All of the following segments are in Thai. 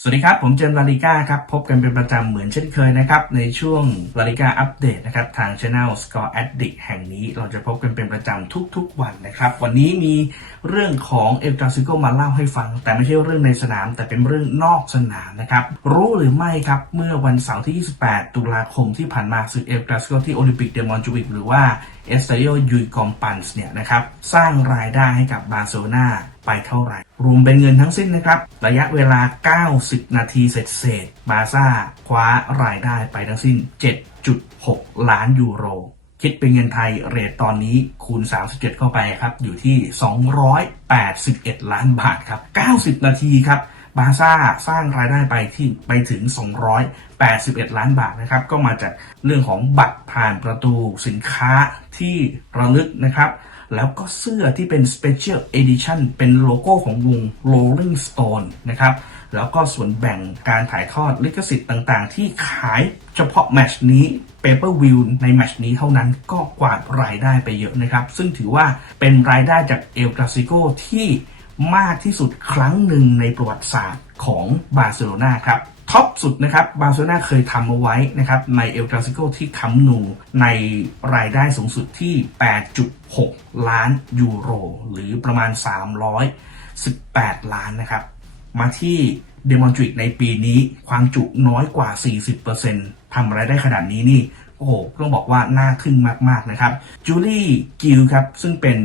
สวัสดีครับ ผมเจมส์ลาลิก้าครับ พบกันเป็นประจำเหมือนเช่นเคยนะครับ ในช่วงลาลิก้าอัปเดตนะครับ ทาง Channel Score Addict แห่งนี้เราจะพบกันเป็นประจำทุกๆวันนะครับ วันนี้มีเรื่องของเอลกาซิโกมาเล่าให้ฟัง แต่ไม่ใช่เรื่องในสนาม แต่เป็นเรื่องนอกสนามนะครับ รู้หรือไม่ครับ เมื่อวันเสาร์ที่ 28 ตุลาคมที่ผ่านมาศึกเอลกาซิโกที่โอลิมปิกเดมอนจูวิกหรือว่า เอสเตโยยุยกอมปันส์เนี่ยนะครับสร้างรายได้ให้กับบาร์เซโลนาไปเท่าไหร่ รวมเป็นเงินทั้งสิ้นนะครับ ระยะเวลา 90 นาทีเสร็จเสร็จบาร์ซ่าคว้ารายได้ไปทั้งสิ้น 7.6 ล้านยูโร คิดเป็นเงินไทยเรทตอนนี้คูณ 37 เข้าไปครับ อยู่ที่ 281 ล้านบาทครับ 90 นาทีครับ บาซ่าสร้างรายได้ไปที่ไปถึง 281 ล้านบาทนะครับ ก็มาจากเรื่องของบัตรผ่านประตูสินค้าที่ระลึกนะครับ แล้วก็เสื้อที่เป็น Special Edition เป็นโลโก้ของวง Rolling Stone นะครับ แล้วก็ส่วนแบ่งการถ่ายทอดลิขสิทธิ์ต่างๆ ที่ขายเฉพาะแมชนี้ Paper View ในแมชนี้เท่านั้นก็กวาดรายได้ไปเยอะนะครับ ซึ่งถือว่าเป็นรายได้จากเอลก a ซิโกที่ มากที่สุดครั้งหนึ่งในประวัติศาสตร์ของบาร์เซโลนาครับท็อปสุดนะครับบาร์เซโลนาเคยทำเอาไว้นะครับในเอลกาซิโกที่คัมนูในรายได้สูงสุดที่ 8.6 ล้านยูโร หรือประมาณ 318 ล้านนะครับ มาที่ เดมอนทริกในปีนี้ความจุน้อยกว่า 40%ทำอะไรได้ขนาดนี้นี่โอ้โหต้องบอกว่าน่าทึ่งมาก ๆ นะครับจูลี่กิลครับ ซึ่งเป็น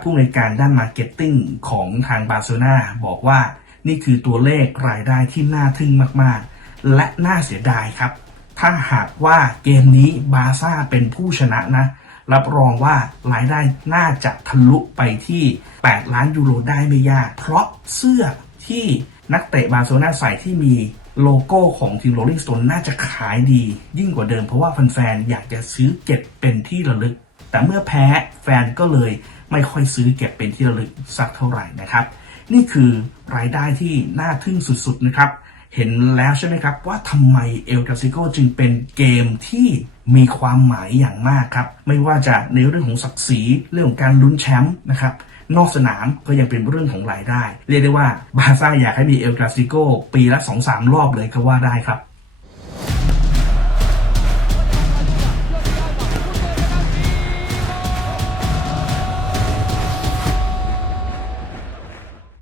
ผู้อำนวยการด้านมาร์เก็ตติ้งของทางบาร์เซโลนาบอกว่านี่คือตัวเลขรายได้ที่น่าทึ่งมาก ๆ และน่าเสียดายครับ ถ้าหากว่าเกมนี้บาซ่าเป็นผู้ชนะนะ รับรองว่ารายได้น่าจะทะลุไปที่ 8 ล้านยูโรได้ไม่ยาก เพราะเสื้อที่ นักเตะบาร์เซโลนาใส่ที่มีโลโก้ของทีมโรลลิงสโตนน่าจะขายดี ยิ่งกว่าเดิมเพราะว่าแฟนๆอยากจะซื้อเก็บเป็นที่ระลึก แต่เมื่อแพ้แฟนก็เลยไม่ค่อยซื้อเก็บเป็นที่ระลึกสักเท่าไหร่นะครับ นี่คือรายได้ที่น่าทึ่งสุดๆนะครับ เห็นแล้วใช่ไหมครับ ว่าทำไมเอลกาซิโกจึงเป็นเกมที่มีความหมายอย่างมากครับ ไม่ว่าจะในเรื่องของศักดิ์ศรีเรื่องของการลุ้นแชมป์นะครับนอกสนามก็ยังเป็นเรื่องของรายได้ เรียกได้ว่าบาซ่าอยากให้มีเอลกาซิโกปีละ 2-3 รอบเลยก็ว่าได้ครับ